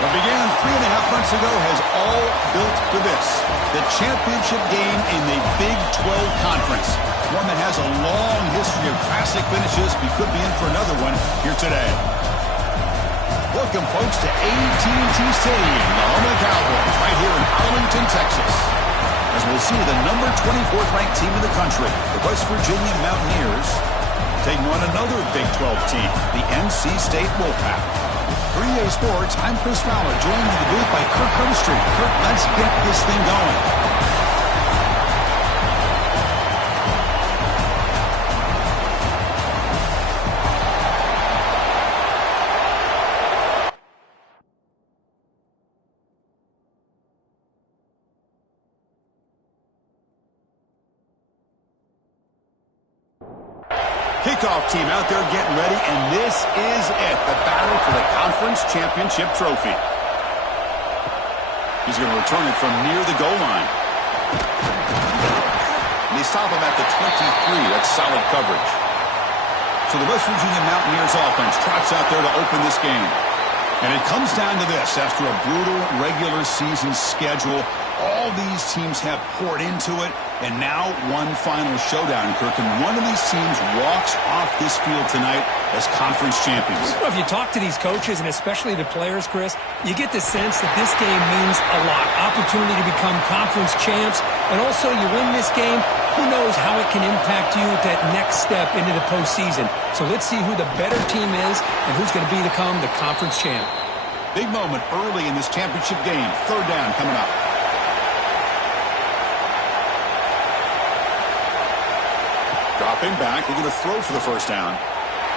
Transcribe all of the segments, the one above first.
What began 3.5 months ago has all built to this. The championship game in the Big 12 Conference. One that has a long history of classic finishes. We could be in for another one here today. Welcome, folks, to AT&T Stadium, the home of the Cowboys, right here in Arlington, Texas. As we'll see the number 24th ranked team in the country, the West Virginia Mountaineers, taking on another Big 12 team, the NC State Wolfpack. For EA Sports, I'm Chris Fowler, joined in the booth by Kirk Herbstreit. Kirk, let's get this thing going. Kickoff team out there getting ready, and this is it, the battle for the conference championship trophy. He's going to return it from near the goal line. And they stop him at the 23. That's solid coverage. So the West Virginia Mountaineers offense trots out there to open this game. And it comes down to this. After a brutal regular season schedule, all these teams have poured into it, and now one final showdown, Kirk. And one of these teams walks off this field tonight as conference champions. Well, if you talk to these coaches, and especially the players, Chris, you get the sense that this game means a lot. Opportunity to become conference champs, and also you win this game, who knows how it can impact you at that next step into the postseason. So let's see who the better team is and who's going to become the conference champ. Big moment early in this championship game. Third down coming up. Dropping back, looking to throw for the first down.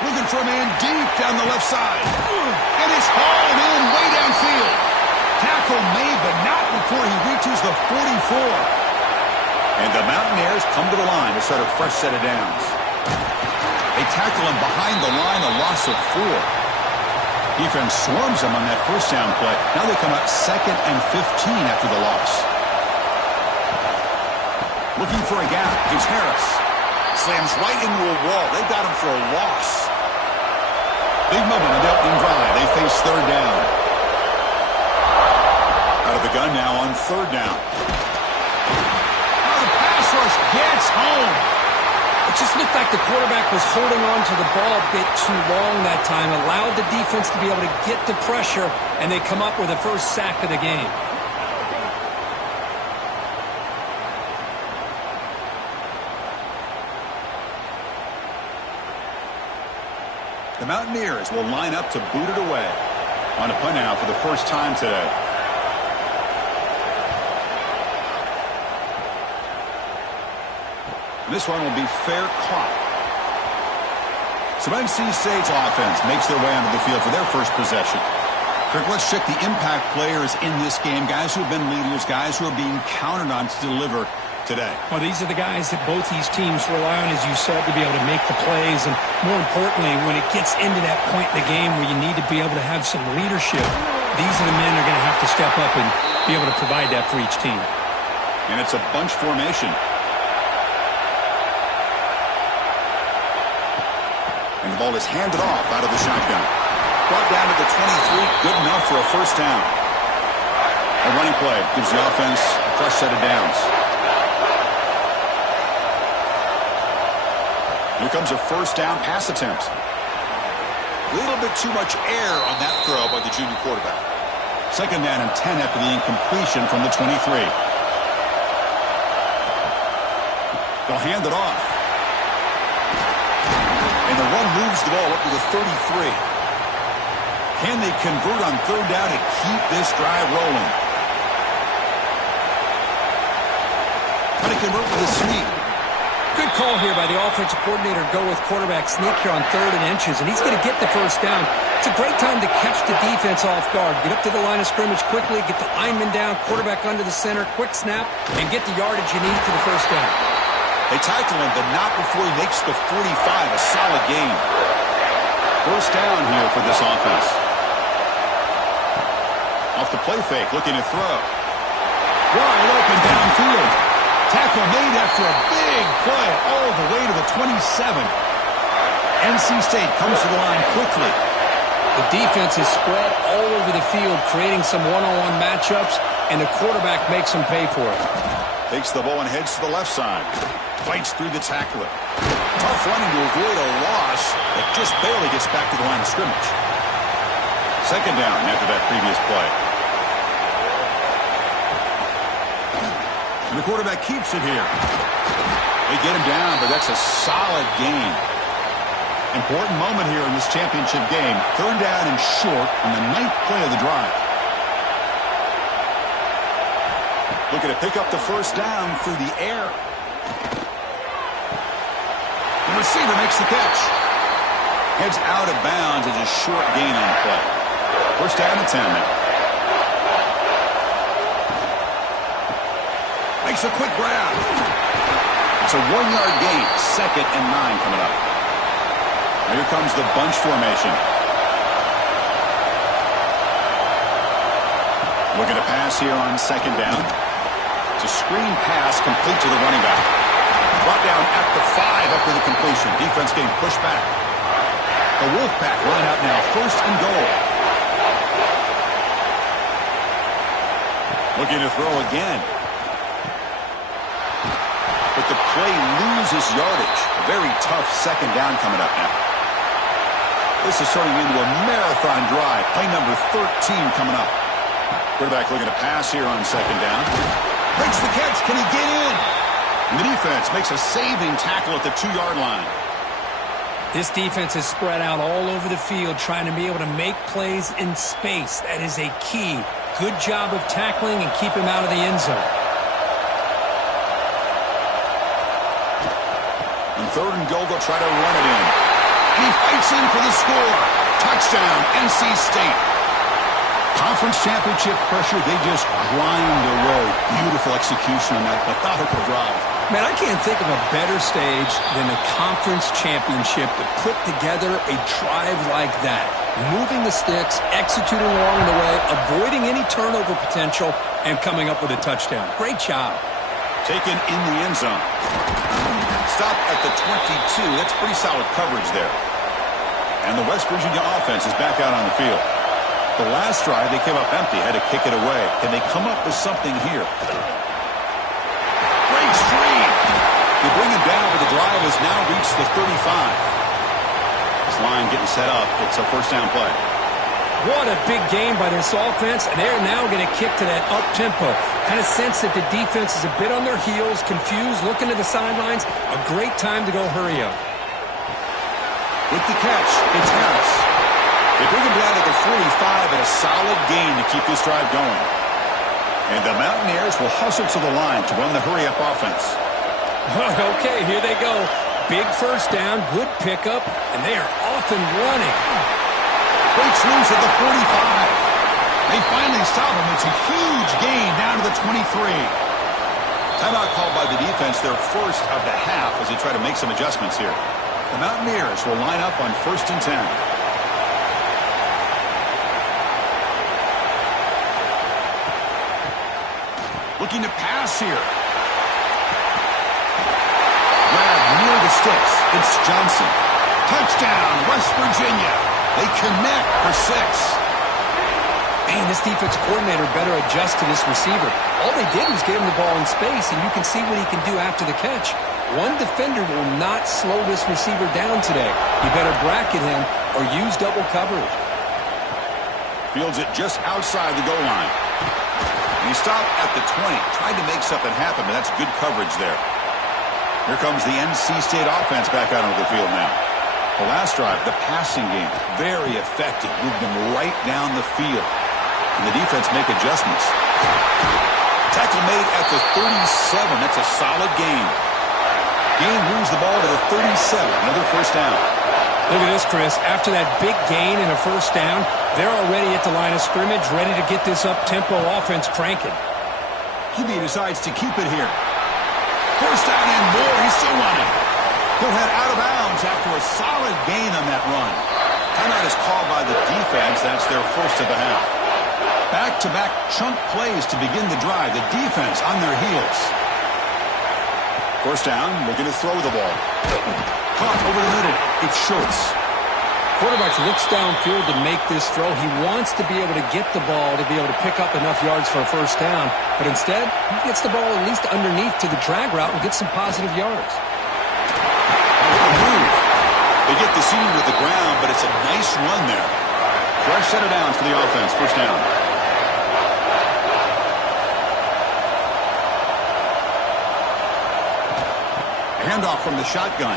Looking for a man deep down the left side. And it's hauled in way downfield. Tackle made, but not before he reaches the 44. And the Mountaineers come to the line to start a fresh set of downs. They tackle him behind the line, a loss of 4. Defense swarms him on that first down play. Now they come up 2nd and 15 after the loss. Looking for a gap. It's Harris. Slams right into a wall. They've got him for a loss. Big moment in the opening drive. They face third down. Out of the gun now on third down. Oh, the pass rush gets home. It just looked like the quarterback was holding on to the ball a bit too long that time, allowed the defense to be able to get the pressure, and they come up with the first sack of the game. The Mountaineers will line up to boot it away. On a punt now for the first time today. This one will be fair caught. So NC State's offense makes their way onto the field for their first possession. Kirk, let's check the impact players in this game. Guys who have been leaders, guys who are being counted on to deliver today. Well, these are the guys that both these teams rely on, as you said, to be able to make the plays. And more importantly, when it gets into that point in the game where you need to be able to have some leadership, these are the men that are going to have to step up and be able to provide that for each team. And it's a bunch formation. And the ball is handed off out of the shotgun. Brought down to the 23, good enough for a first down. A running play gives the offense a fresh set of downs. Here comes a first down pass attempt. A little bit too much air on that throw by the junior quarterback. Second down and 10 after the incompletion from the 23. They'll hand it off. And the run moves the ball up to the 33. Can they convert on third down and keep this drive rolling? Trying to convert with a sneak. Good call here by the offensive coordinator. Go with quarterback sneak here on 3rd and inches, and he's going to get the first down. It's a great time to catch the defense off guard. Get up to the line of scrimmage quickly, get the lineman down, quarterback under the center, quick snap, and get the yardage you need for the first down. They tackle him, but not before he makes the 45. A solid gain. First down here for this offense. Off the play fake, looking to throw. Wide open downfield. Tackle made after a big play all the way to the 27. NC State comes to the line quickly. The defense is spread all over the field, creating some one-on-one matchups, and the quarterback makes them pay for it. Takes the ball and heads to the left side. Fights through the tackler. Tough running to avoid a loss, but just barely gets back to the line of scrimmage. Second down after that previous play. And the quarterback keeps it here. They get him down, but that's a solid gain. Important moment here in this championship game. Third down and short on the 9th play of the drive. Looking to pick up the first down through the air. The receiver makes the catch. Heads out of bounds as a short gain on the play. First down and 10 now. Makes a quick grab. It's a 1-yard gain. 2nd and 9 coming up. Now here comes the bunch formation. Looking to pass here on second down. It's a screen pass complete to the running back. Brought down at the 5 after the completion. Defense getting pushed back. The Wolfpack line out now. First and goal. Looking to throw again. But the play loses yardage. A very tough second down coming up now. This is turning into a marathon drive. Play number 13 coming up. Quarterback looking to pass here on second down. Breaks the catch. Can he get in? And the defense makes a saving tackle at the 2-yard line. This defense is spread out all over the field, trying to be able to make plays in space. That is a key. Good job of tackling and keep him out of the end zone. On third and goal, they'll try to run it in. He fights in for the score. Touchdown, NC State. Conference championship pressure, they just grind away. Beautiful execution on that methodical drive. Man, I can't think of a better stage than the conference championship to put together a drive like that. Moving the sticks, executing along the way, avoiding any turnover potential, and coming up with a touchdown. Great job. Taken in the end zone. Stop at the 22. That's pretty solid coverage there. And the West Virginia offense is back out on the field. The last drive, they came up empty, had to kick it away. Can they come up with something here? Great screen. They bring him down, but the drive has now reached the 35. This line getting set up. It's a first down play. What a big game by this offense, and they're now going to kick to that up-tempo. Kind of sense that the defense is a bit on their heels, confused, looking to the sidelines. A great time to go hurry up. With the catch, it's Harris. They bring him down at the 45 and a solid gain to keep this drive going. And the Mountaineers will hustle to the line to run the hurry-up offense. Okay, here they go. Big first down, good pickup, and they are off and running. Breaks loose at the 45. They finally stop him. It's a huge gain down to the 23. Timeout called by the defense, their first of the half, as they try to make some adjustments here. The Mountaineers will line up on 1st and 10. Looking to pass here. Grab near the sticks. It's Johnson. Touchdown, West Virginia. They connect for 6. Man, this defense coordinator better adjust to this receiver. All they did was get him the ball in space, and you can see what he can do after the catch. One defender will not slow this receiver down today. You better bracket him or use double coverage. Fields it just outside the goal line. And he stopped at the 20. Tried to make something happen, but that's good coverage there. Here comes the NC State offense back out onto the field now. The last drive, the passing game, very effective. Moved them right down the field. And the defense make adjustments. Tackle made at the 37. That's a solid gain. Gain moves the ball to the 37. Another first down. Look at this, Chris. After that big gain and a first down, they're already at the line of scrimmage, ready to get this up-tempo offense cranking. QB decides to keep it here. First down and more. He's still running. He'll head out of bounds after a solid gain on that run. Timeout is called by the defense. That's their first of the half. Back-to-back chunk plays to begin the drive. The defense on their heels. First down, looking to throw the ball. Caught over the middle. It's Schultz. quarterback looks downfield to make this throw. He wants to be able to get the ball to be able to pick up enough yards for a first down. But instead, he gets the ball at least underneath to the drag route and gets some positive yards. They get the seam with the ground, but it's a nice run there. Fresh set of downs for the offense. First down. Handoff from the shotgun.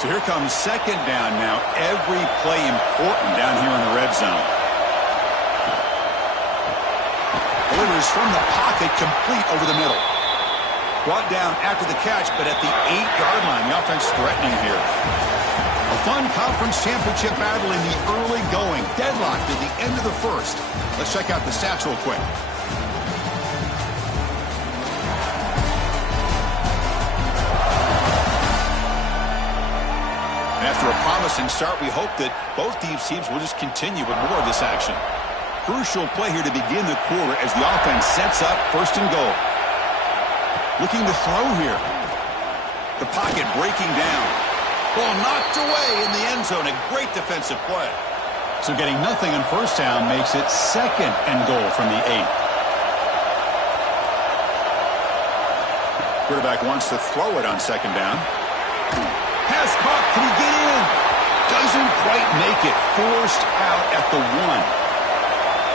So here comes second down now. Every play important down here in the red zone. Delivers from the pocket, complete over the middle. Brought down after the catch, but at the 8-yard line. The offense threatening here. A fun conference championship battle in the early going. Deadlocked at the end of the first. Let's check out the stats real quick. After a promising start, we hope that both these teams will just continue with more of this action. Crucial play here to begin the quarter as the offense sets up first and goal. Looking to throw here. The pocket breaking down. Ball knocked away in the end zone. A great defensive play. So getting nothing on first down makes it second and goal from the 8. Quarterback wants to throw it on second down. Pass caught. Can he get in? Doesn't quite make it. Forced out at the 1.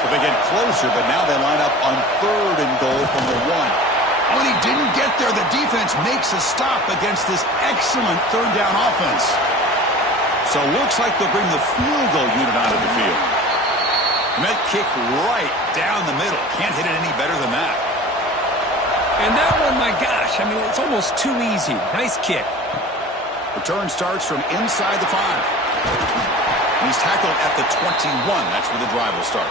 So they get closer, but now they line up on third and goal from the 1. When he didn't get there, the defense makes a stop against this excellent third down offense. So looks like they'll bring the field goal unit onto the field. Met kick right down the middle. Can't hit it any better than that. And that one, my gosh, I mean, it's almost too easy. Nice kick. Return starts from inside the 5. He's tackled at the 21. That's where the drive will start.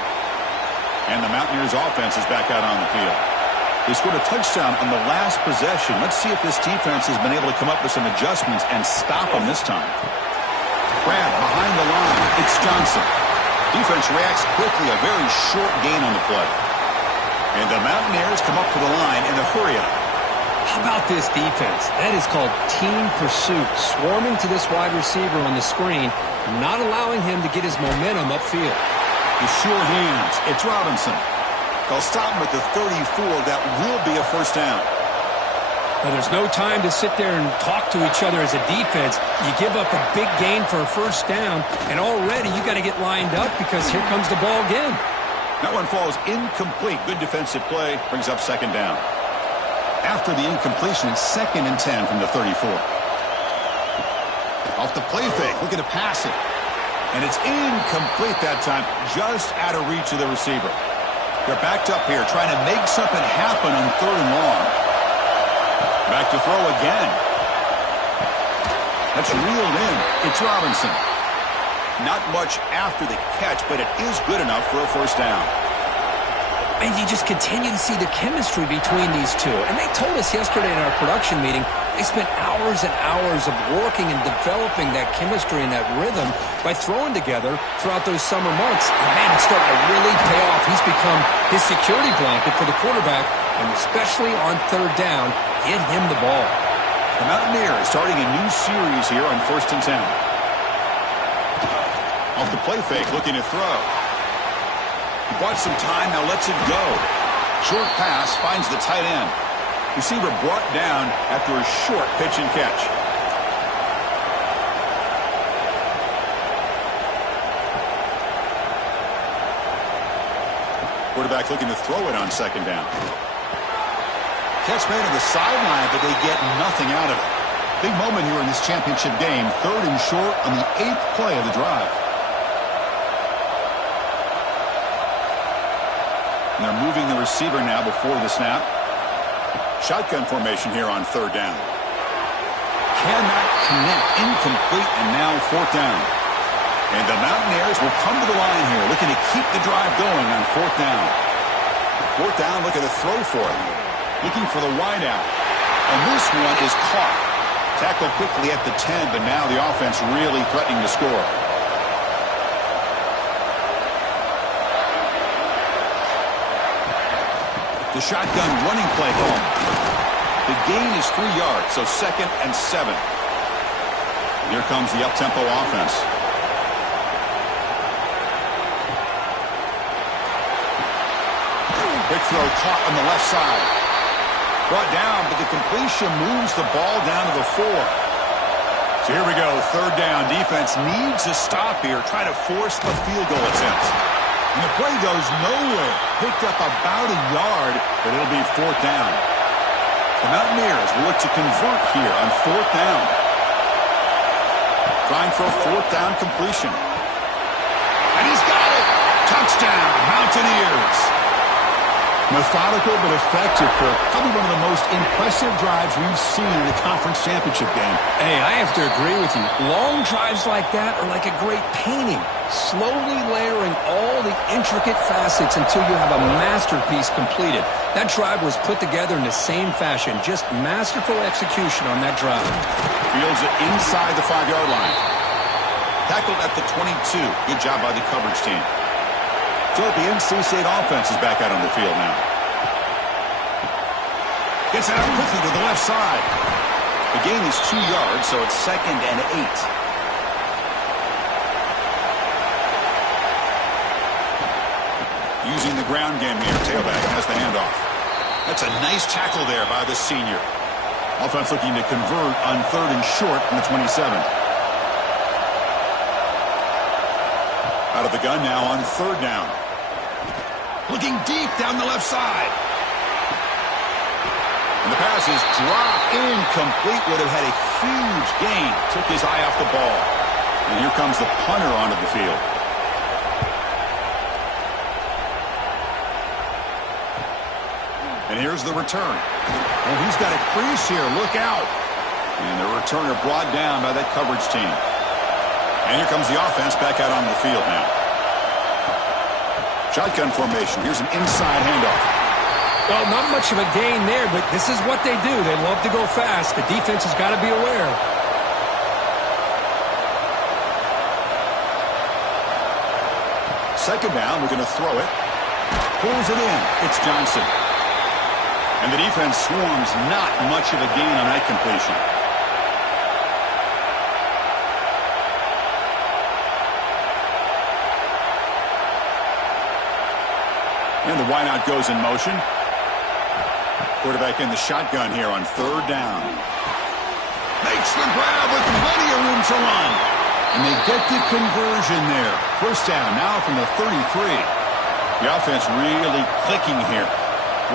And the Mountaineers offense is back out on the field. They scored a touchdown on the last possession. Let's see if this defense has been able to come up with some adjustments and stop them this time. Grab behind the line. It's Johnson. Defense reacts quickly. A very short gain on the play. And the Mountaineers come up to the line in a hurry up. How about this defense? That is called team pursuit. Swarming to this wide receiver on the screen, not allowing him to get his momentum upfield. The sure hands. It's Robinson. They'll stop him at the 34. That will be a first down. Now, there's no time to sit there and talk to each other as a defense. You give up a big gain for a first down, and already you got to get lined up because here comes the ball again. That one falls incomplete. Good defensive play. Brings up second down. After the incompletion, it's 2nd and 10 from the 34. Off the play fake, looking to pass it. And it's incomplete that time, just out of reach of the receiver. They're backed up here, trying to make something happen on third and long. Back to throw again. That's reeled in. It's Robinson. Not much after the catch, but it is good enough for a first down. And you just continue to see the chemistry between these two. And they told us yesterday in our production meeting, they spent hours and hours of working and developing that chemistry and that rhythm by throwing together throughout those summer months. And man, it's starting to really pay off. He's become his security blanket for the quarterback, and especially on third down, get him the ball. The Mountaineers starting a new series here on 1st and 10. Off the play fake, looking to throw. He bought some time, now lets it go. Short pass, finds the tight end. Receiver brought down after a short pitch and catch. Quarterback looking to throw it on second down. Catch made on the sideline, but they get nothing out of it. Big moment here in this championship game. 3rd and short on the 8th play of the drive. And they're moving the receiver now before the snap. Shotgun formation here on third down. Cannot connect. Incomplete, and now 4th down. And the Mountaineers will come to the line here, looking to keep the drive going on 4th down. 4th down, look at the throw for it. Looking for the wideout. And this one is caught. Tackled quickly at the 10, but now the offense really threatening to score. The shotgun running play home. The gain is 3 yards, so 2nd and 7. Here comes the up-tempo offense. Quick throw caught on the left side. Brought down, but the completion moves the ball down to the 4. So here we go, third down. Defense needs a stop here, try to force a field goal attempt. And the play goes nowhere. Picked up about a yard, but it'll be fourth down. The Mountaineers will look to convert here on fourth down. Trying for a fourth down completion. And he's got it! Touchdown, Mountaineers! Methodical but effective for probably one of the most impressive drives we've seen in the conference championship game. Hey, I have to agree with you. Long drives like that are like a great painting, slowly layering all the intricate facets until you have a masterpiece completed. That drive was put together in the same fashion, just masterful execution on that drive. Fields it inside the 5-yard line. Tackled at the 22. Good job by the coverage team. So the NC State offense is back out on the field now. Gets it out quickly to the left side. The gain is 2 yards, so it's 2nd and 8. Using the ground game here. Tailback has the handoff. That's a nice tackle there by the senior. Offense looking to convert on 3rd and short from the 27. Out of the gun now on 3rd down. Looking deep down the left side. And the pass is dropped incomplete. Would have had a huge gain. Took his eye off the ball. And here comes the punter onto the field. And here's the return. Oh, he's got a crease here. Look out. And the returner brought down by that coverage team. And here comes the offense back out on the field now. Shotgun formation. Here's an inside handoff. Well, not much of a gain there, but this is what they do. They love to go fast. The defense has got to be aware. Second down, we're going to throw it. Pulls it in. It's Johnson. And the defense swarms. Not much of a gain on that completion. And the wideout goes in motion. Quarterback in the shotgun here on 3rd down. Makes the grab with plenty of room to run. And they get the conversion there. First down now from the 33. The offense really clicking here.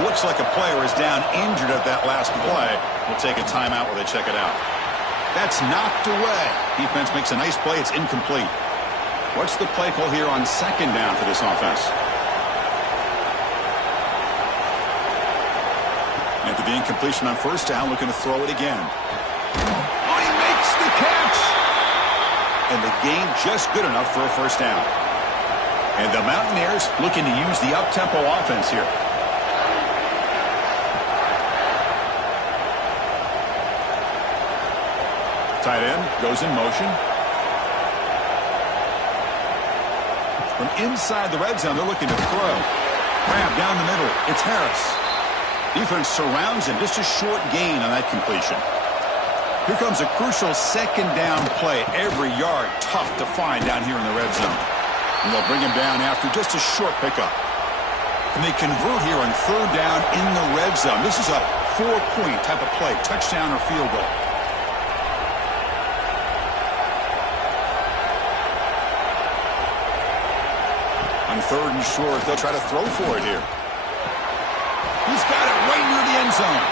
Looks like a player is down injured at that last play. We'll take a timeout while they check it out. That's knocked away. Defense makes a nice play. It's incomplete. What's the play call here on 2nd down for this offense? After the incompletion on 1st down, looking to throw it again. Oh, he makes the catch! And the gain just good enough for a 1st down. And the Mountaineers looking to use the up-tempo offense here. Tight end goes in motion. From inside the red zone, they're looking to throw. Grab down the middle. It's Harris. Defense surrounds him. Just a short gain on that completion. Here comes a crucial 2nd down play. Every yard tough to find down here in the red zone. And they'll bring him down after just a short pickup. And they convert here on 3rd down in the red zone. This is a 4-point type of play. Touchdown or field goal. On 3rd and short, they'll try to throw for it here. He's got it right near the end zone.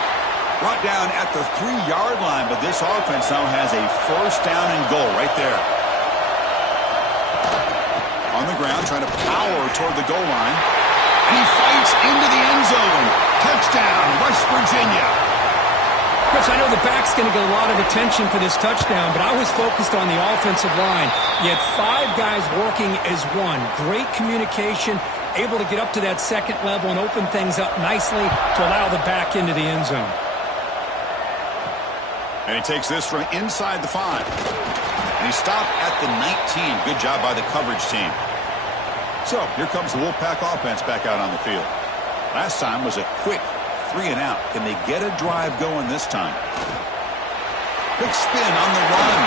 Brought down at the 3-yard line, but this offense now has a 1st down and goal right there. On the ground, trying to power toward the goal line. And he fights into the end zone. Touchdown, West Virginia. Chris, I know the back's going to get a lot of attention for this touchdown, but I was focused on the offensive line. You had 5 guys working as one. Great communication, able to get up to that 2nd level and open things up nicely to allow the back into the end zone. And he takes this from inside the 5. And he stopped at the 19. Good job by the coverage team. So here comes the Wolfpack offense back out on the field. Last time was a quick 3-and-out. Can they get a drive going this time? Quick spin on the run.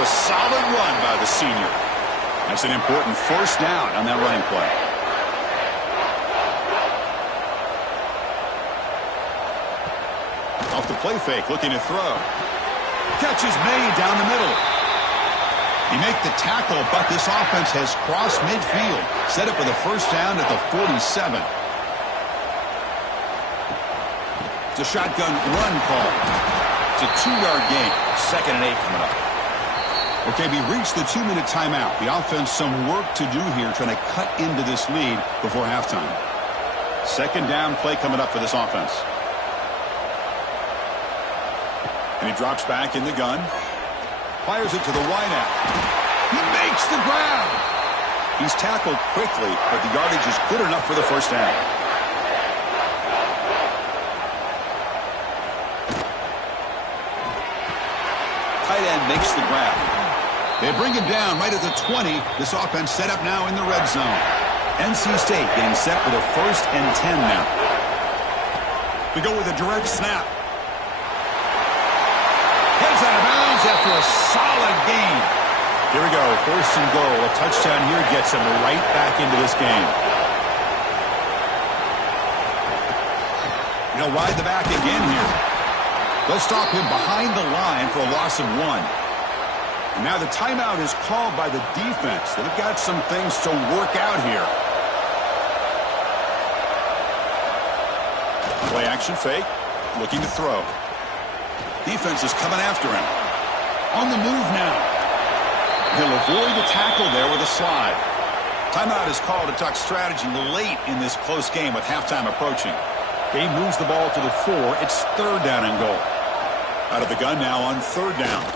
a solid run by the senior. That's an important first down on that running play. Off the play fake, looking to throw. Catch is made down the middle. He make the tackle, but this offense has crossed midfield. Set up with a first down at the 47. It's a shotgun run call. It's a 2-yard gain. 2nd and 8 coming up. Okay, we reached the 2-minute timeout. The offense some work to do here, trying to cut into this lead before halftime. 2nd down play coming up for this offense. And he drops back in the gun. Fires it to the wideout. He makes the grab. He's tackled quickly, but the yardage is good enough for the first down. Tight end makes the grab. They bring him down right at the 20. This offense set up now in the red zone. NC State getting set with a 1st and 10 now. We go with a direct snap. Heads out of bounds after a solid gain. Here we go, 1st and goal. A touchdown here gets him right back into this game. He'll ride the back again here. They'll stop him behind the line for a loss of 1. And now the timeout is called by the defense. They've got some things to work out here. Play action fake, looking to throw. Defense is coming after him. On the move now. He'll avoid the tackle there with a slide. Timeout is called to talk strategy late in this close game with halftime approaching. He moves the ball to the 4. It's 3rd down and goal. Out of the gun now on 3rd down.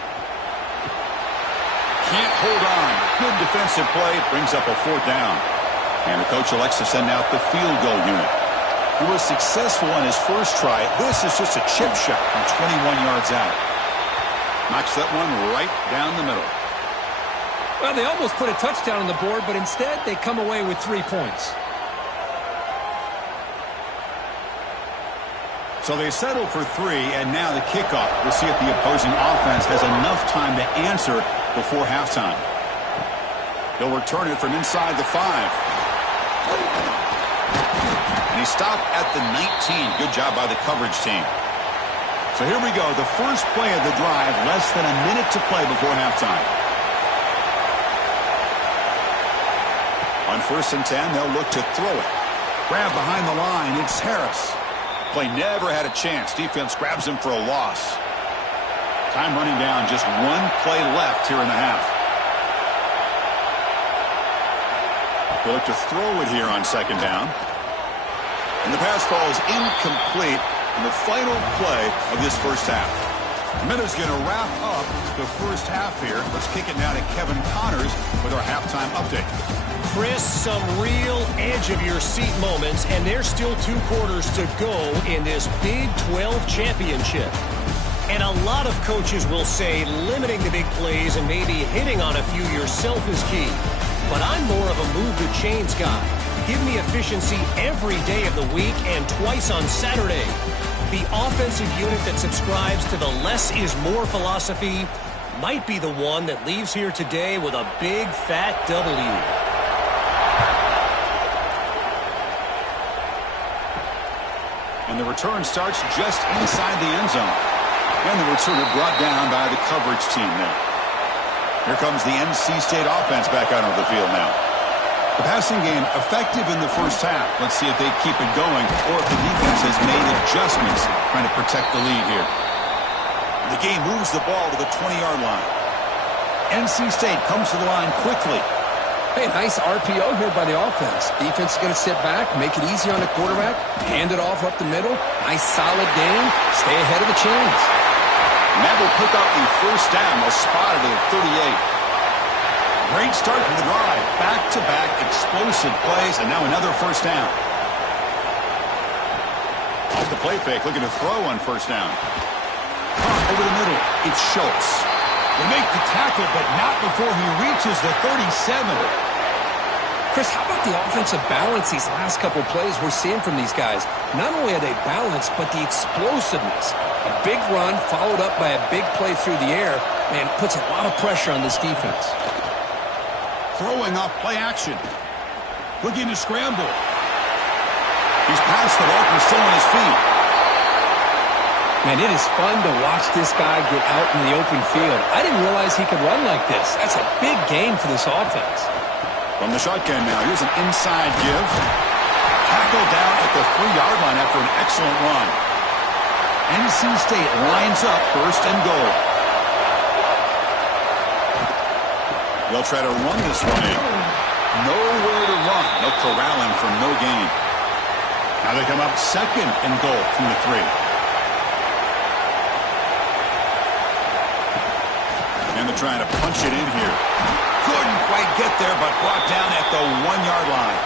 Can't hold on. Good defensive play. Brings up a 4th down. And the coach elects to send out the field goal unit. He was successful on his first try. This is just a chip shot from 21 yards out. Knocks that one right down the middle. Well, they almost put a touchdown on the board, but instead they come away with 3 points. So they settle for 3, and now the kickoff. We'll see if the opposing offense has enough time to answer before halftime. They'll return it from inside the 5. And he stopped at the 19. Good job by the coverage team. So here we go. The first play of the drive. Less than a minute to play before halftime. On 1st and 10, they'll look to throw it. Grab behind the line. It's Harris. Play never had a chance. Defense grabs him for a loss. Time running down. Just 1 play left here in the half. They'll look to throw it here on 2nd down. And the pass falls incomplete in the final play of this first half. Minutes going to wrap up the first half here. Let's kick it now to Kevin Connors with our halftime update. Chris, some real edge-of-your-seat moments, and there's still 2 quarters to go in this Big 12 championship. And a lot of coaches will say limiting the big plays and maybe hitting on a few yourself is key. But I'm more of a move-the-chains guy. Give me efficiency every day of the week and twice on Saturday. The offensive unit that subscribes to the less is more philosophy might be the one that leaves here today with a big fat W. And the return starts just inside the end zone. And the returner brought down by the coverage team there. Here comes the NC State offense back out onto the field now. The passing game effective in the first half. Let's see if they keep it going or if the defense has made adjustments trying to protect the lead here. The game moves the ball to the 20-yard line. NC State comes to the line quickly. Hey, nice RPO here by the offense. Defense is going to sit back, make it easy on the quarterback, hand it off up the middle. Nice solid game. Stay ahead of the chains. And that will pick up the first down. They'll spot it at the 38. Great start to the drive. Back-to-back explosive plays, and now another first down. Off the play fake, looking to throw on first down. Over the middle, it's Schultz. They make the tackle, but not before he reaches the 37. Chris, how about the offensive balance these last couple plays we're seeing from these guys? Not only are they balanced, but the explosiveness. A big run followed up by a big play through the air, man, puts a lot of pressure on this defense. Throwing off play action. Looking to scramble. He's past the marker, still on his feet. Man, it is fun to watch this guy get out in the open field. I didn't realize he could run like this. That's a big gain for this offense. From the shotgun now, here's an inside give. Tackled down at the 3-yard line after an excellent run. NC State lines up first and goal. They'll try to run this one in. Nowhere to run. No corralling from no gain. Now they come up second and goal from the 3. And they're trying to punch it in here. Couldn't quite get there, but brought down at the 1-yard line.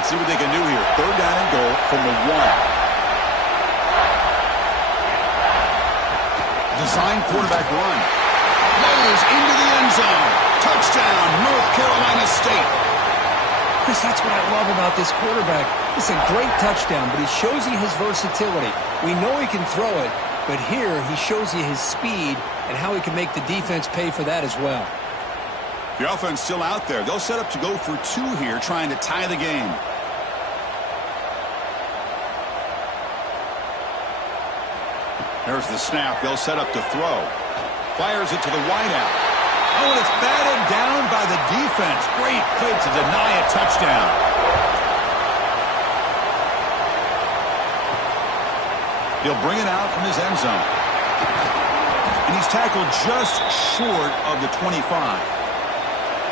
Let's see what they can do here. Third down and goal from the 1. Design quarterback run. Blows into the end zone. Touchdown, North Carolina State. Chris, that's what I love about this quarterback. It's a great touchdown, but he shows you his versatility. We know he can throw it, but here he shows you his speed and how he can make the defense pay for that as well. The offense still out there. They'll set up to go for 2 here, trying to tie the game. There's the snap. They'll set up to throw. Fires it to the wideout. Oh, and it's batted down by the defense. Great play to deny a touchdown. He'll bring it out from his end zone. And he's tackled just short of the 25.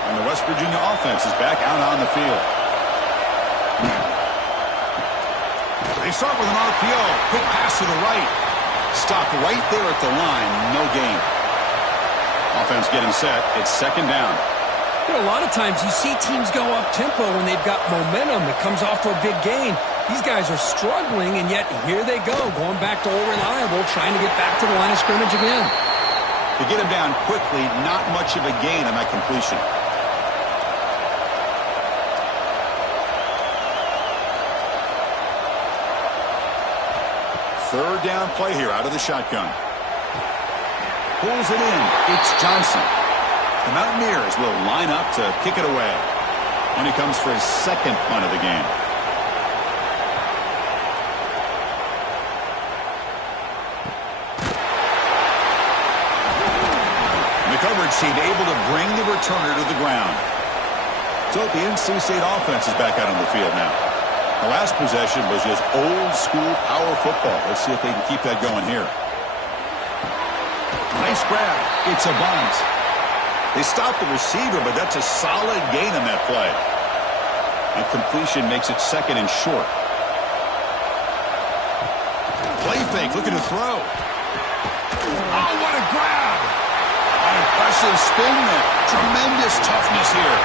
And the West Virginia offense is back out on the field. They start with an RPO. Quick pass to the right. Stopped right there at the line. No gain. Offense getting set. It's second down. You know, a lot of times you see teams go up-tempo when they've got momentum that comes off for a big gain. These guys are struggling, and yet here they go, going back to old reliable, trying to get back to the line of scrimmage again. To get him down quickly, not much of a gain on that completion. Third down play here out of the shotgun. Pulls it in. It's Johnson. The Mountaineers will line up to kick it away when he comes for his second punt of the game. The coverage team able to bring the returner to the ground. So the NC State offense is back out on the field now. The last possession was just old school power football. Let's see if they can keep that going here. Nice grab. It's a bunt. They stopped the receiver, but that's a solid gain on that play. And completion makes it second and short. Play fake, looking to throw. Oh, what a grab! An impressive spin there. Tremendous toughness here.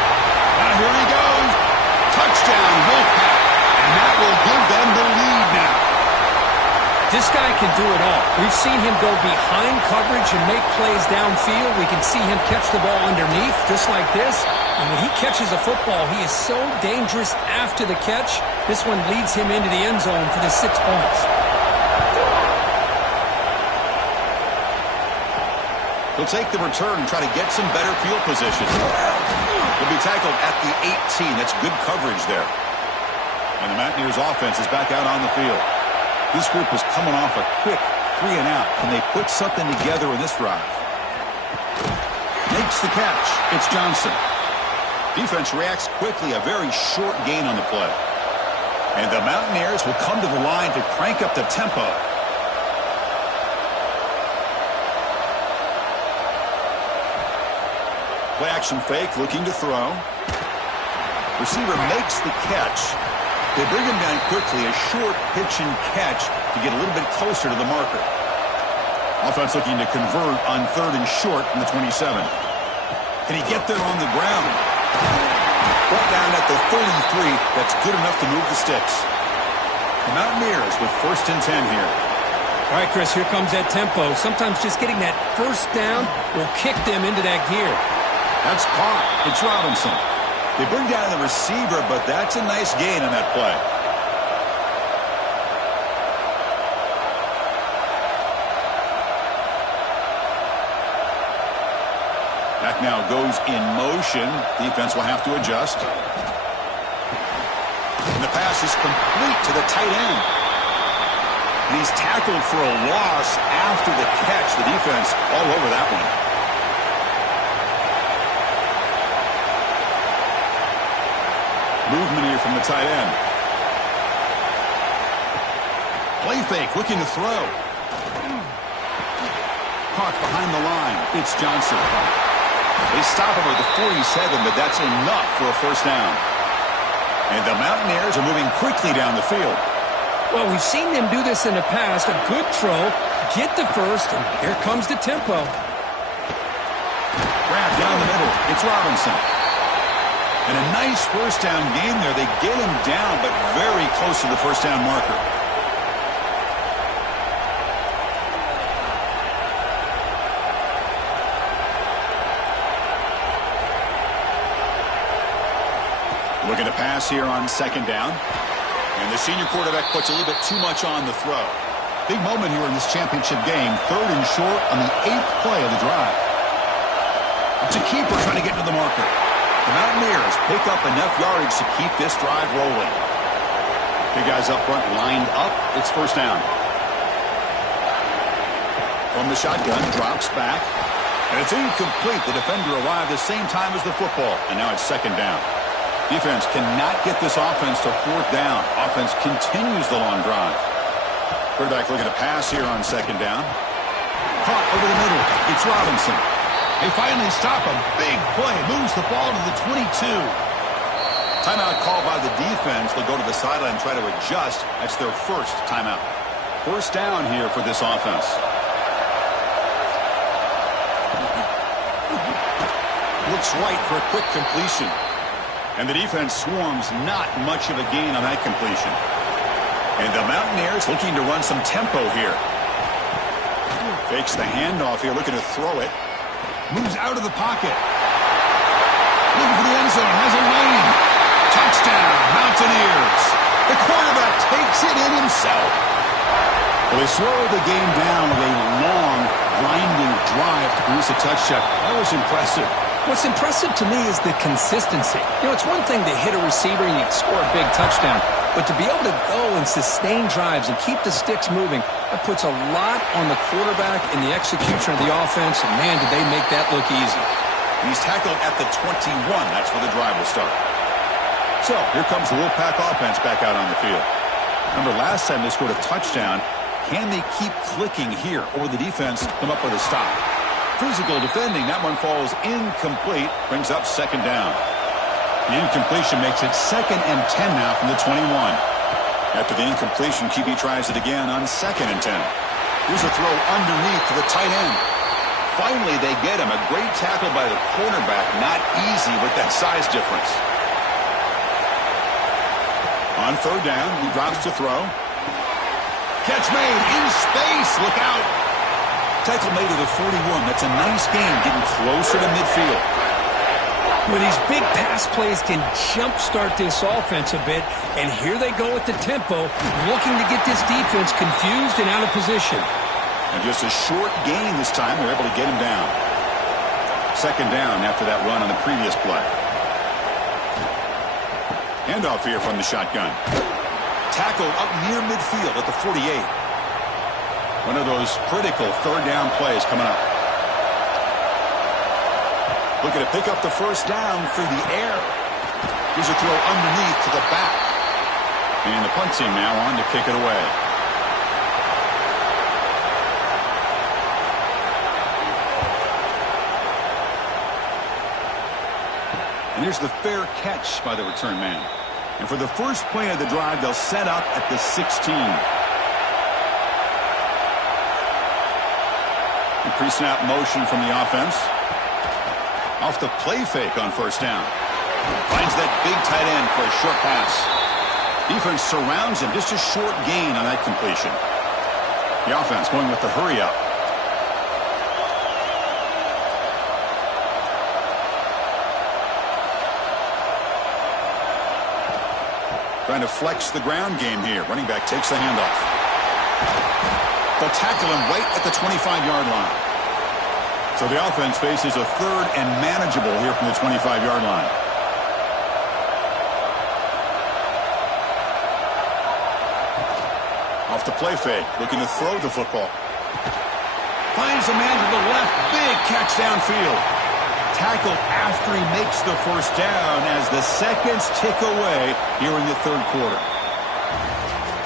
Now here he goes. Touchdown, Wolfpack. And that will give them the lead now. This guy can do it all. We've seen him go behind coverage and make plays downfield. We can see him catch the ball underneath, just like this. And when he catches a football, he is so dangerous after the catch. This one leads him into the end zone for the 6 points. He'll take the return and try to get some better field position. He'll be tackled at the 18. That's good coverage there. And the Mountaineers offense is back out on the field. This group is coming off a quick 3-and-out. Can they put something together in this drive? Makes the catch. It's Johnson. Defense reacts quickly. A very short gain on the play. And the Mountaineers will come to the line to crank up the tempo. Play action fake, looking to throw. Receiver makes the catch. They bring him down quickly, a short pitch and catch to get a little bit closer to the marker. Offense looking to convert on 3rd and short from the 27. Can he get there on the ground? Brought down at the 33. That's good enough to move the sticks. The Mountaineers with 1st and 10 here. All right, Chris, here comes that tempo. Sometimes just getting that first down will kick them into that gear. That's caught. It's Robinson. They bring down the receiver, but that's a nice gain on that play. Back now goes in motion. Defense will have to adjust. And the pass is complete to the tight end. And he's tackled for a loss after the catch. The defense all over that one. Movement here from the tight end. Play fake, looking to throw. Caught behind the line. It's Johnson. They stop him at the 47, but that's enough for a first down. And the Mountaineers are moving quickly down the field. Well, we've seen them do this in the past. A good throw, get the first, and here comes the tempo. Grab down the middle. It's Robinson. And a nice first down gain there. They get him down, but very close to the first down marker. Looking to pass here on second down. And the senior quarterback puts a little bit too much on the throw. Big moment here in this championship game. 3rd and short on the 8th play of the drive. It's a keeper trying to get to the marker. The Mountaineers pick up enough yardage to keep this drive rolling. Big guys up front lined up. It's first down. From the shotgun, drops back. And it's incomplete. The defender arrived the same time as the football. And now it's second down. Defense cannot get this offense to 4th down. Offense continues the long drive. Quarterback looking to pass here on second down. Caught over the middle. It's Robinson. They finally stop him. Big play. Moves the ball to the 22. Timeout called by the defense. They'll go to the sideline and try to adjust. That's their first timeout. First down here for this offense. Looks right for a quick completion. And the defense swarms, not much of a gain on that completion. And the Mountaineers looking to run some tempo here. Fakes the handoff here, looking to throw it. Moves out of the pocket. Looking for the end zone, has a lane. Touchdown, Mountaineers. The quarterback takes it in himself. Well, they slowed the game down with a long, grinding drive to produce a touchdown. That was impressive. What's impressive to me is the consistency. You know, it's one thing to hit a receiver and you score a big touchdown, but to be able to go and sustain drives and keep the sticks moving, that puts a lot on the quarterback in the execution of the offense, and man, did they make that look easy. He's tackled at the 21. That's where the drive will start. So, here comes the Wolfpack offense back out on the field. Remember, last time they scored a touchdown. Can they keep clicking here, or the defense come up with a stop? Physical defending. That one falls incomplete. Brings up second down. The incompletion makes it 2nd and 10 now from the 21. After the incompletion, QB tries it again on 2nd and 10. Here's a throw underneath to the tight end. Finally, they get him. A great tackle by the cornerback. Not easy with that size difference. On 3rd down, he drops to throw. Catch made in space. Look out. Tackle made to the 41. That's a nice game, getting closer to midfield. Well, these big pass plays can jumpstart this offense a bit, and here they go at the tempo, looking to get this defense confused and out of position. And just a short gain this time. They're able to get him down. Second down after that run on the previous play. Handoff here from the shotgun. Tackle up near midfield at the 48. One of those critical 3rd down plays coming up. Looking to pick up the first down through the air. Here's a throw underneath to the back. And the punt team now on to kick it away. And here's the fair catch by the return man. And for the first play of the drive, they'll set up at the 16. Pre-snap motion from the offense. Off the play fake on first down. Finds that big tight end for a short pass. Defense surrounds him. Just a short gain on that completion. The offense going with the hurry up. Trying to flex the ground game here. Running back takes the handoff. They'll tackle him right at the 25-yard line. So the offense faces a third and manageable here from the 25-yard line. Off the play fake, looking to throw the football. Finds a man to the left. Big catch downfield. Tackle after he makes the first down as the seconds tick away here in the third quarter.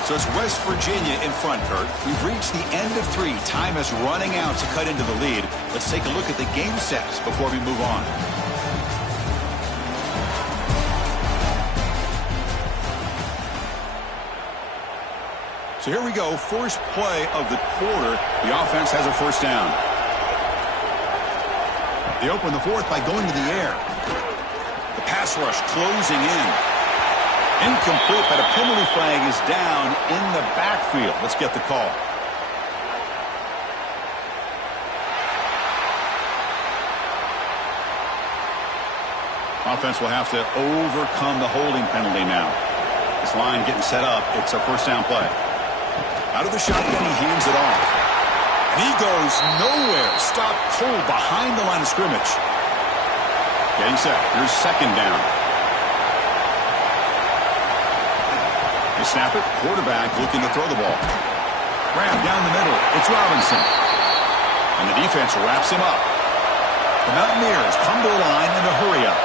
So it's West Virginia in front, Kurt. We've reached the end of 3. Time is running out to cut into the lead. Let's take a look at the game sets before we move on. So here we go. First play of the quarter. The offense has a first down. They open the fourth by going to the air. The pass rush closing in. Incomplete, but a penalty flag is down in the backfield. Let's get the call. Offense will have to overcome the holding penalty now. This line getting set up. It's a first down play. Out of the shotgun, he hands it off. And he goes nowhere. Stopped cold behind the line of scrimmage. Getting set. Here's second down. They snap it. Quarterback looking to throw the ball. Grab down the middle. It's Robinson. And the defense wraps him up. The Mountaineers come to the line in a hurry up.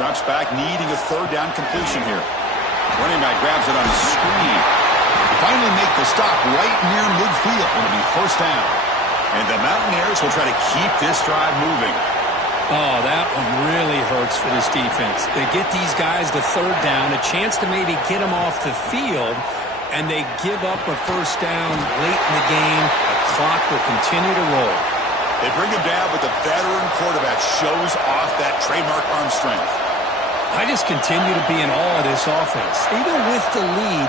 Drops back, needing a third down completion here. Running back grabs it on the screen. Finally make the stop right near midfield. It'll be first down. And the Mountaineers will try to keep this drive moving. Oh, that one really hurts for this defense. They get these guys to third down, a chance to maybe get them off the field, and they give up a first down late in the game. The clock will continue to roll. They bring him down, but the veteran quarterback shows off that trademark arm strength. I just continue to be in awe of this offense. Even with the lead,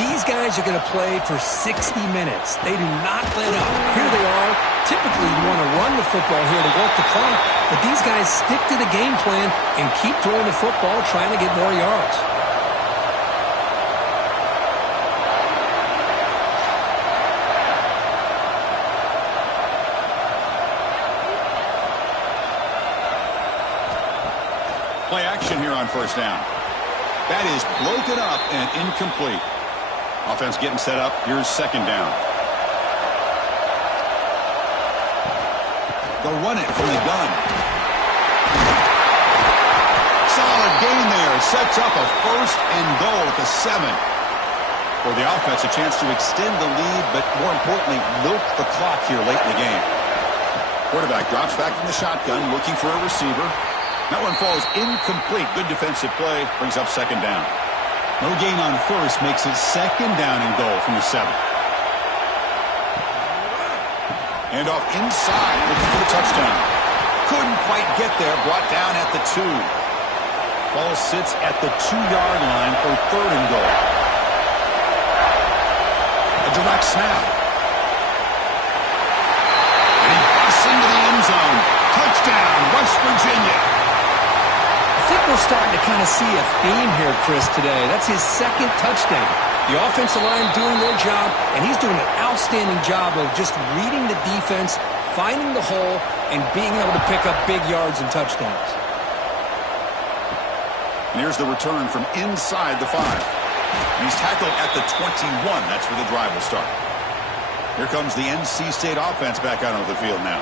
these guys are going to play for 60 minutes. They do not let up. Here they are. Typically, you want to run the football here to work the clock, but these guys stick to the game plan and keep throwing the football, trying to get more yards. Play action here on first down. That is broken up and incomplete. Offense getting set up. Here's second down. They'll run it from the gun. Solid gain there. Sets up a first and goal at the 7. For the offense, a chance to extend the lead, but more importantly, milk the clock here late in the game. Quarterback drops back from the shotgun, looking for a receiver. That one falls incomplete. Good defensive play. Brings up second down. No gain on first. Makes it second down and goal from the 7. Hand off inside. Looking for the touchdown. Couldn't quite get there. Brought down at the 2. Ball sits at the 2-yard line for third and goal. A direct snap. And he busts into the end zone. Touchdown, West Virginia. I think we're starting to kind of see a theme here, Chris, today. That's his second touchdown. The offensive line doing their job, and he's doing an outstanding job of just reading the defense, finding the hole, and being able to pick up big yards and touchdowns. And here's the return from inside the 5. And he's tackled at the 21. That's where the drive will start. Here comes the NC State offense back out on the field now.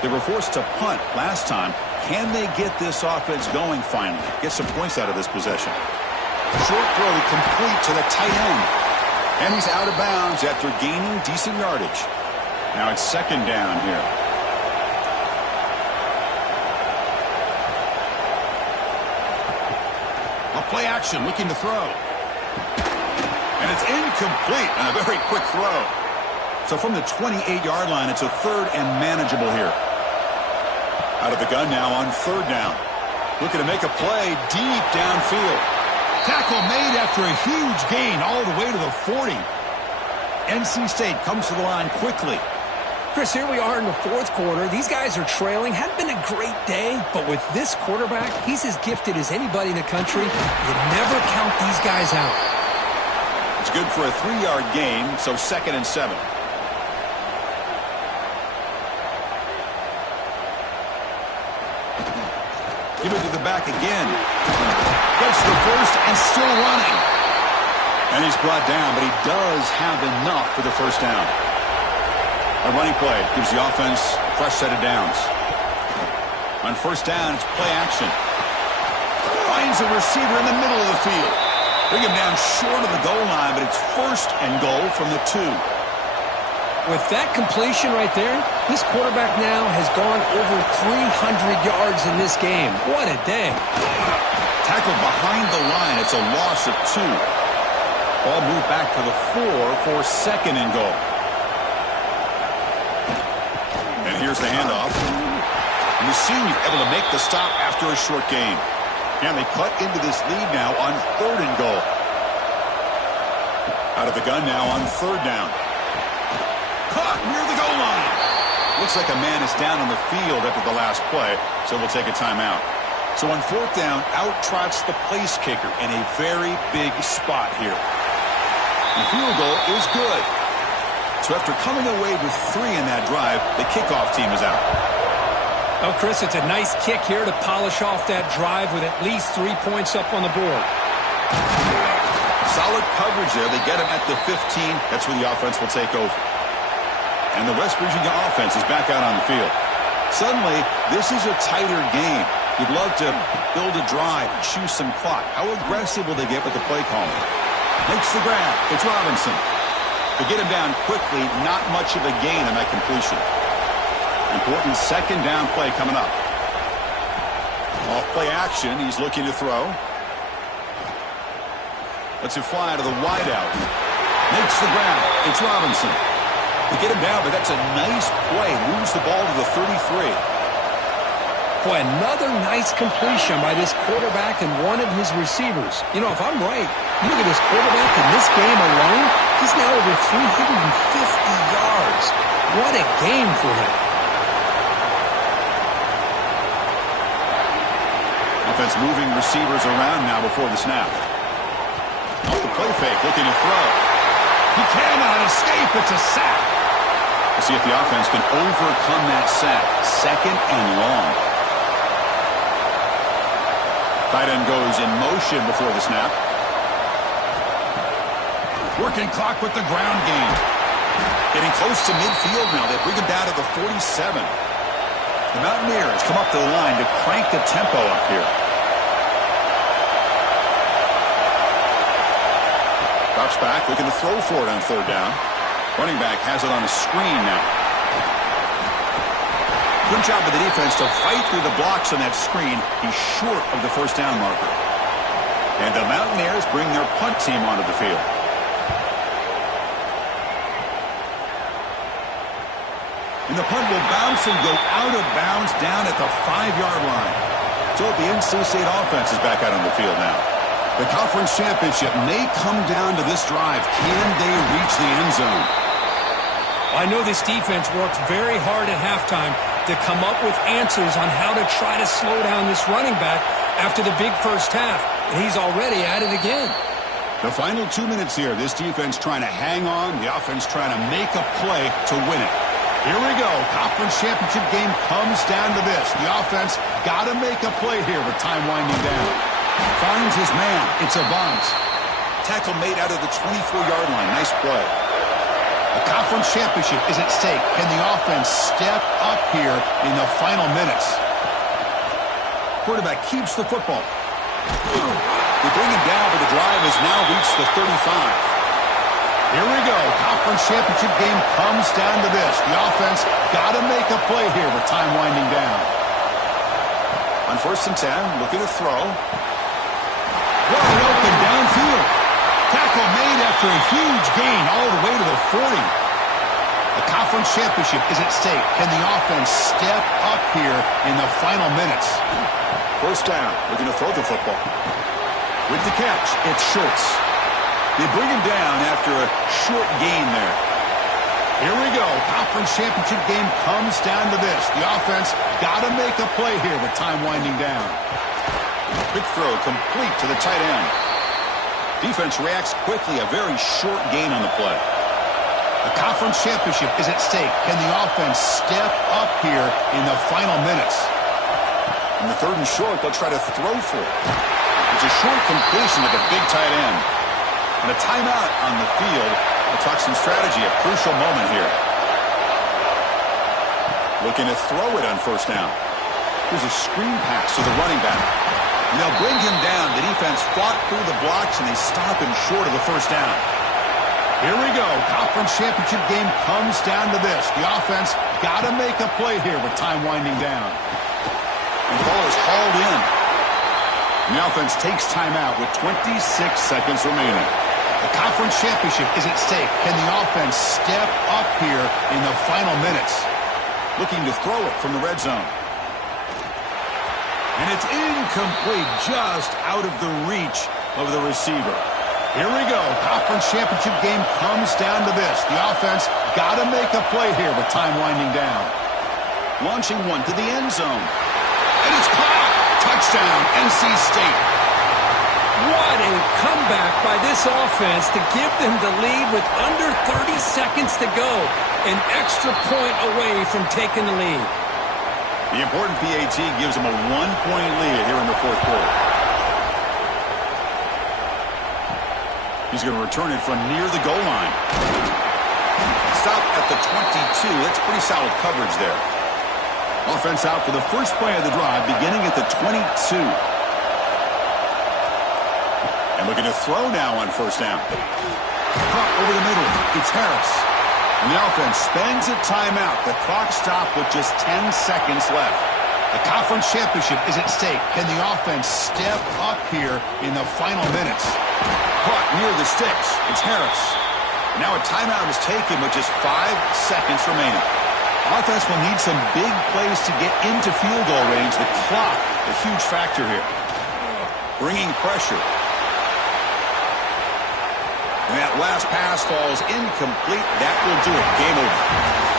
They were forced to punt last time. Can they get this offense going finally? Get some points out of this possession. Short throw complete to the tight end. And he's out of bounds after gaining decent yardage. Now it's second down here. A play action, looking to throw. And it's incomplete, and a very quick throw. So from the 28-yard line, it's a third and manageable here. Out of the gun now on third down. Looking to make a play deep downfield. Tackle made after a huge gain all the way to the 40. NC State comes to the line quickly. Chris, here we are in the fourth quarter. These guys are trailing. Hadn't been a great day, but with this quarterback, he's as gifted as anybody in the country. You never count these guys out. It's good for a 3-yard gain, so 2nd and 7. Give it to the back again. Gets the first and still running. And he's brought down, but he does have enough for the first down. A running play gives the offense a fresh set of downs. On first down, it's play action. Finds a receiver in the middle of the field. Bring him down short of the goal line, but it's 1st and goal from the 2. With that completion right there, this quarterback now has gone over 300 yards in this game. What a day. Tackled behind the line. It's a loss of 2. Ball moved back to the 4 for 2nd and goal. And here's the handoff. And the senior able to make the stop after a short gain. And they cut into this lead now on 3rd and goal. Out of the gun now on 3rd down. Caught near the goal line. Looks like a man is down on the field after the last play, so we'll take a timeout. So on 4th down, out trots the place kicker in a very big spot here. The field goal is good. So after coming away with 3 in that drive, the kickoff team is out. Oh, Chris, it's a nice kick here to polish off that drive with at least 3 points up on the board. Solid coverage there. They get him at the 15. That's where the offense will take over. And the West Virginia offense is back out on the field. Suddenly, this is a tighter game. You'd love to build a drive and choose some clock. How aggressive will they get with the play calling? Makes the grab. It's Robinson. They get him down quickly. Not much of a gain on that completion. Important 2nd down play coming up. Off play action. He's looking to throw. Lets it fly to the wideout. Makes the grab. It's Robinson. They get him down, but that's a nice play. Moves the ball to the 33. Boy, another nice completion by this quarterback and one of his receivers. You know, if I'm right, look at this quarterback in this game alone. He's now over 350 yards. What a game for him. Offense moving receivers around now before the snap. Off the play fake, looking to throw. He cannot escape. It's a sack. We'll see if the offense can overcome that sack. 2nd and long. Tight end goes in motion before the snap. Working clock with the ground game. Getting close to midfield now. They bring him down to the 47. The Mountaineers come up to the line to crank the tempo up here. Drops back, looking to throw for it on 3rd down. Running back has it on a screen now. Good job of the defense to fight through the blocks on that screen. He's short of the 1st down marker. And the Mountaineers bring their punt team onto the field. And the punt will bounce and go out of bounds down at the 5-yard line. So the NC State offense is back out on the field now. The conference championship may come down to this drive. Can they reach the end zone? I know this defense worked very hard at halftime to come up with answers on how to try to slow down this running back after the big first half. And he's already at it again. The final 2 minutes here. This defense trying to hang on. The offense trying to make a play to win it. Here we go. Conference championship game comes down to this. The offense got to make a play here with time winding down. Finds his man. It's a bunt. Tackle made out of the 24-yard line. Nice play. The conference championship is at stake. Can the offense step up here in the final minutes? Quarterback keeps the football. They bring him down, but the drive has now reached the 35. Here we go. Conference championship game comes down to this. The offense got to make a play here with time winding down. On 1st and 10, looking to throw. Wide open downfield. Tackle made after a huge gain all the way to the 40. The conference championship is at stake. Can the offense step up here in the final minutes? 1st down. Looking to throw the football. With the catch, it's Schultz. They bring him down after a short gain there. Here we go. Conference championship game comes down to this. The offense got to make a play here with time winding down. Quick throw complete to the tight end. Defense reacts quickly. A very short gain on the play. The conference championship is at stake. Can the offense step up here in the final minutes? In the 3rd and short, they'll try to throw for it. It's a short completion to the big tight end. And a timeout on the field. We'll talk some strategy, a crucial moment here. Looking to throw it on 1st down. Here's a screen pass to the running back. And they'll bring him down. The defense fought through the blocks, and they stop him short of the 1st down. Here we go. Conference championship game comes down to this. The offense got to make a play here with time winding down. And the ball is hauled in. And the offense takes timeout with 26 seconds remaining. The conference championship is at stake. Can the offense step up here in the final minutes? Looking to throw it from the red zone. And it's incomplete, just out of the reach of the receiver. Here we go. Conference championship game comes down to this. The offense got to make a play here with time winding down. Launching one to the end zone. And it's caught. Touchdown, NC State. What a comeback by this offense to give them the lead with under 30 seconds to go. An extra point away from taking the lead. The important PAT gives them a 1-point lead here in the 4th quarter. He's going to return it from near the goal line. Stop at the 22. That's pretty solid coverage there. Offense out for the first play of the drive, beginning at the 22. And looking to throw now on 1st down. Caught over the middle. It's Harris. And the offense spends a timeout. The clock stopped with just 10 seconds left. The conference championship is at stake. Can the offense step up here in the final minutes? Caught near the sticks. It's Harris. Now a timeout is taken with just 5 seconds remaining. Offense will need some big plays to get into field goal range. The clock, a huge factor here. Bringing pressure. And that last pass falls incomplete. That will do it. Game over.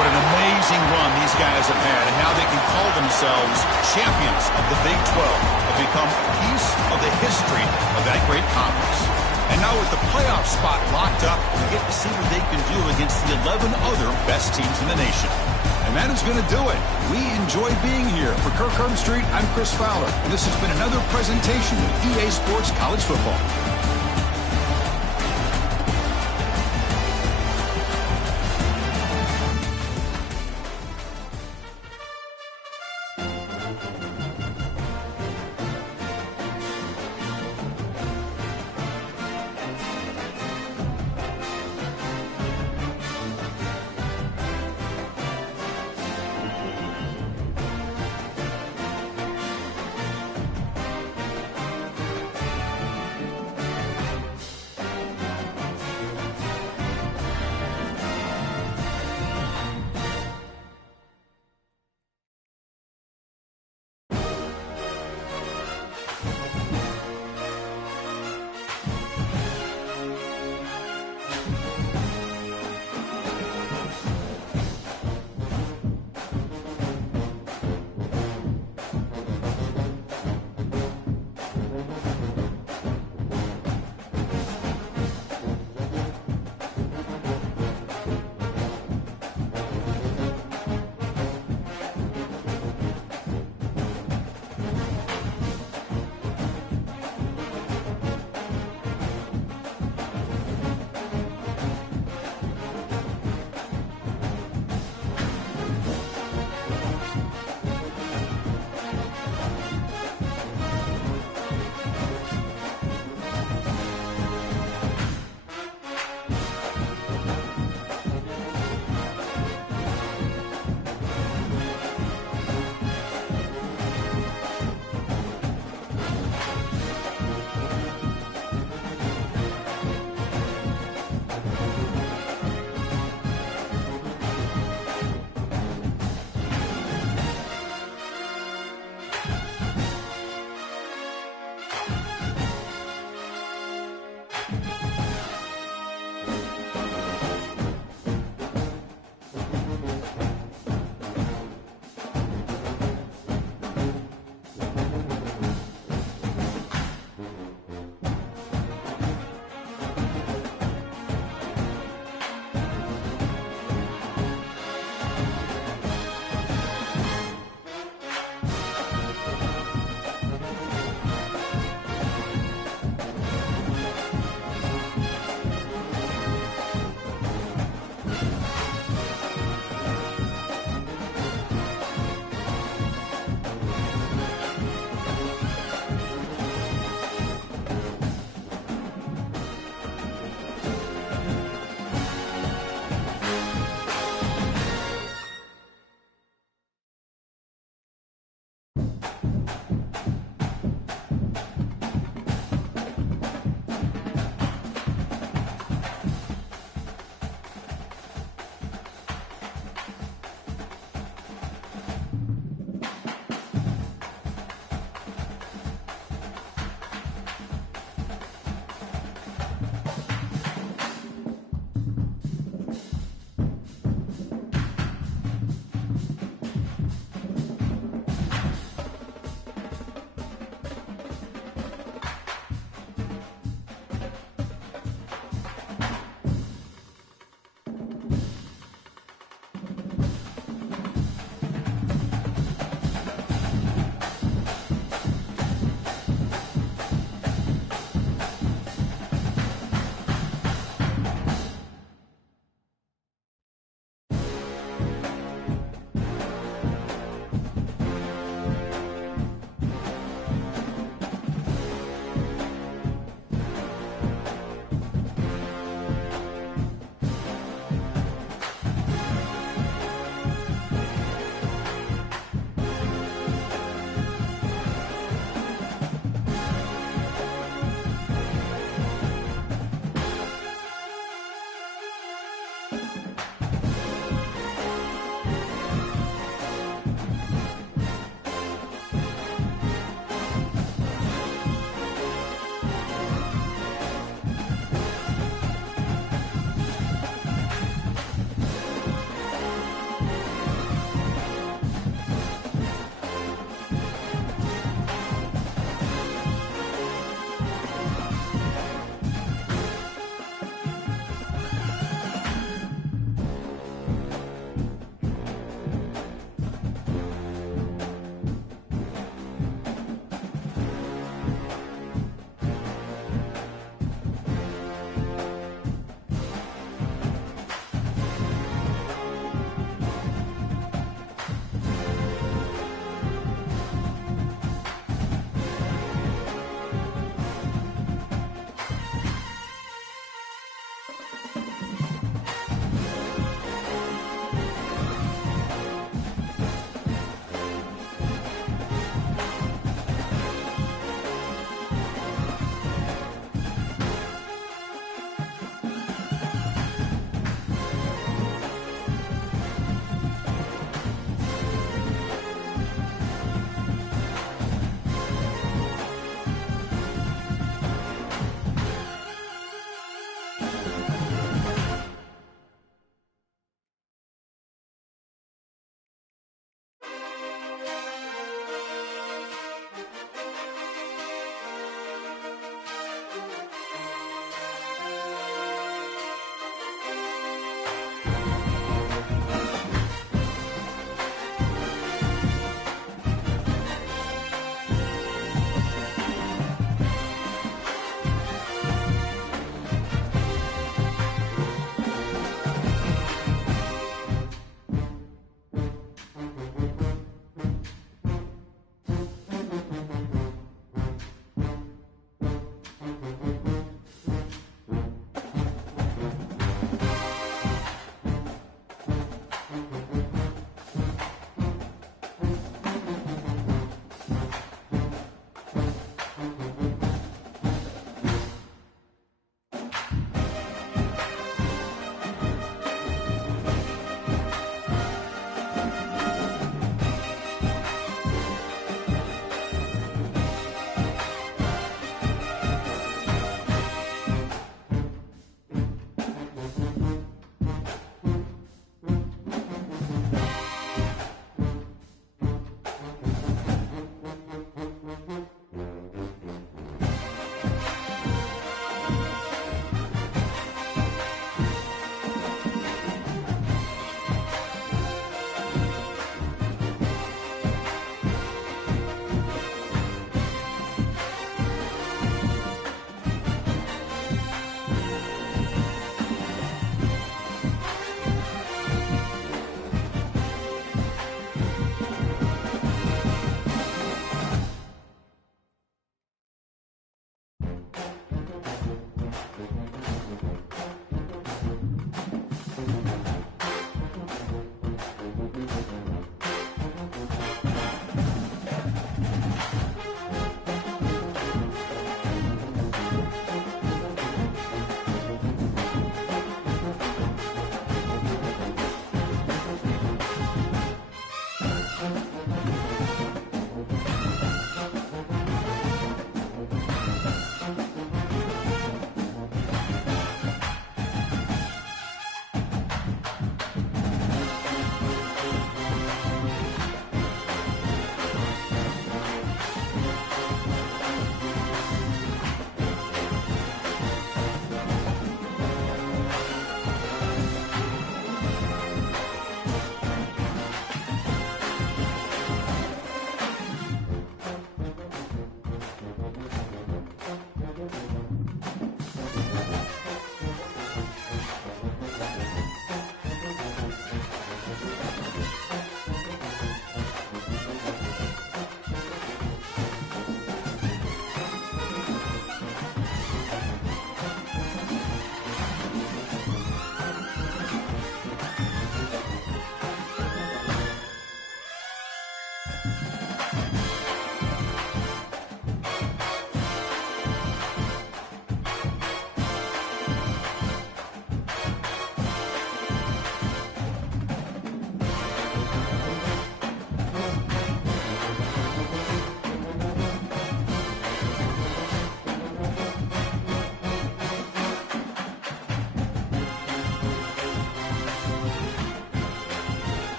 What an amazing run these guys have had, and now they can call themselves champions of the Big 12. Have become a piece of the history of that great conference. And now with the playoff spot locked up, we get to see what they can do against the 11 other best teams in the nation. And that is going to do it. We enjoy being here. For Kirk Street, I'm Chris Fowler, and this has been another presentation of EA Sports College Football.